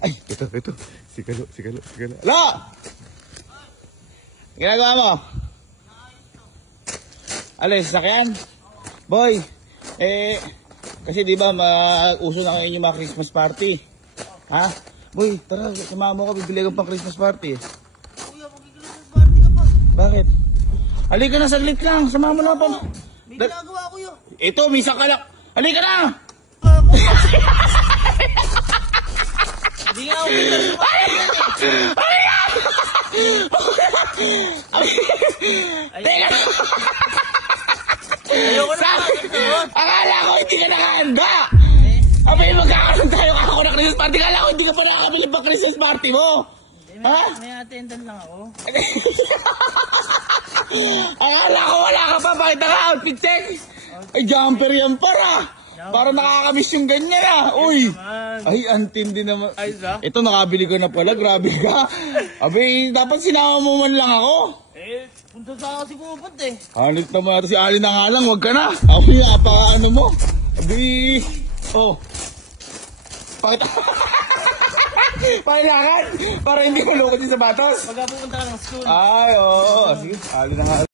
Ay, ito. Sikalo. Alo! Ginagawa mo? Alis, sasakyan? Boy, kasi di ba uso na kayo yung mga Christmas party? Ha? Boy, tara, samahan mo ko, bibili ko pang Christmas party. Kuya, mag-Christmas party ka pa. Bakit? Halika na, saglit lang, samahan mo na pa. May ginagawa ko yun. Ito, may sakalak. Halika na! Hindi nga ako Christmas party yan Teka! Ayoko na ito. Akala ko hindi ka nakahanda! Abay, magkakaroon tayo ako na Christmas party. Akala ko hindi ka pa nakakabili pa Christmas party mo! Ha? May attendant lang ako. Akala ko wala ka pa. Bakit naka-outfit check? Ay, jumper yan para. Para nakakamiss yung ganyan ah. Uy! Ay, antindi naman. Ito, nakabili ko na pala. Grabe ka. Abay, dapat sinama mo man lang ako. Punta sa kasi kumupot eh. Halit naman si Ali na nga lang. Huwag ka na. Abay, ano mo. Abay. Oh. Pakita. Pakilakad. Para hindi malukot yung sapatos. Pagka pupunta ka ng school. Ay, oo. Sige, Ali na nga.